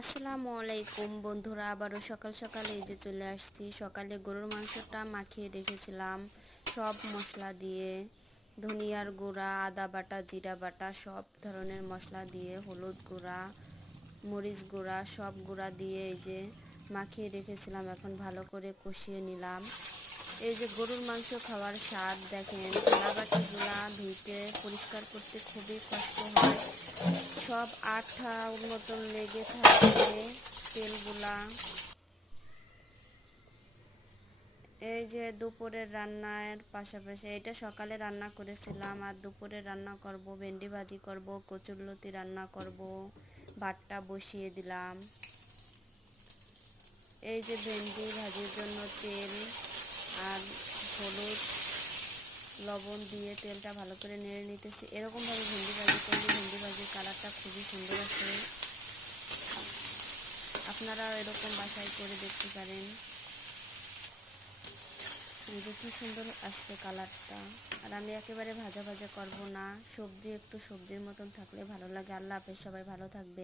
আসসালামু আলাইকুম বন্ধুরা, আবারও সকাল সকালে এই যে চলে আসছি। সকালে গরুর মাংসটা মাখিয়ে রেখেছিলাম সব মশলা দিয়ে, ধনিয়ার গুঁড়া, আদা বাটা, জিরা বাটা, সব ধরনের মশলা দিয়ে, হলুদ গুঁড়া, মরিচ গুঁড়া, সব গুঁড়া দিয়ে এই যে মাখিয়ে রেখেছিলাম। এখন ভালো করে কষিয়ে নিলাম। এই যে গরুর মাংস খাওয়ার স্বাদ দেখেন, থালাবাটিগুলা ধুইতে পরিষ্কার করতে খুবই কষ্ট হয়, সব আঠার মতন লেগে থাকে তেলগুলা। এই যে দুপুরের রান্নার পাশাপাশি এটা সকালে রান্না করেছিলাম, আর দুপুরে রান্না করব, ভেন্ডি ভাজি করব, কচুরলতি রান্না করব, ভাতটা বসিয়ে দিলাম। এই যে ভেন্ডি ভাজির জন্য তেল আর হলুদ লবণ দিয়ে তেলটা ভালো করে নেড়ে নিতেছি। এরকমভাবে ভেন্ডি ভাজি করলে ভেন্ডি ভাজির কালারটা খুবই সুন্দর আসে। আপনারাও এরকম বাসায় করে দেখতে পারেন। এই যে কি সুন্দর আসছে কালারটা। আর আমি একেবারে ভাজা ভাজা করব না, সবজি একটু সবজির মতন থাকলে ভালো লাগে। আল্লাহ হাফেজ, সবাই ভালো থাকবেন।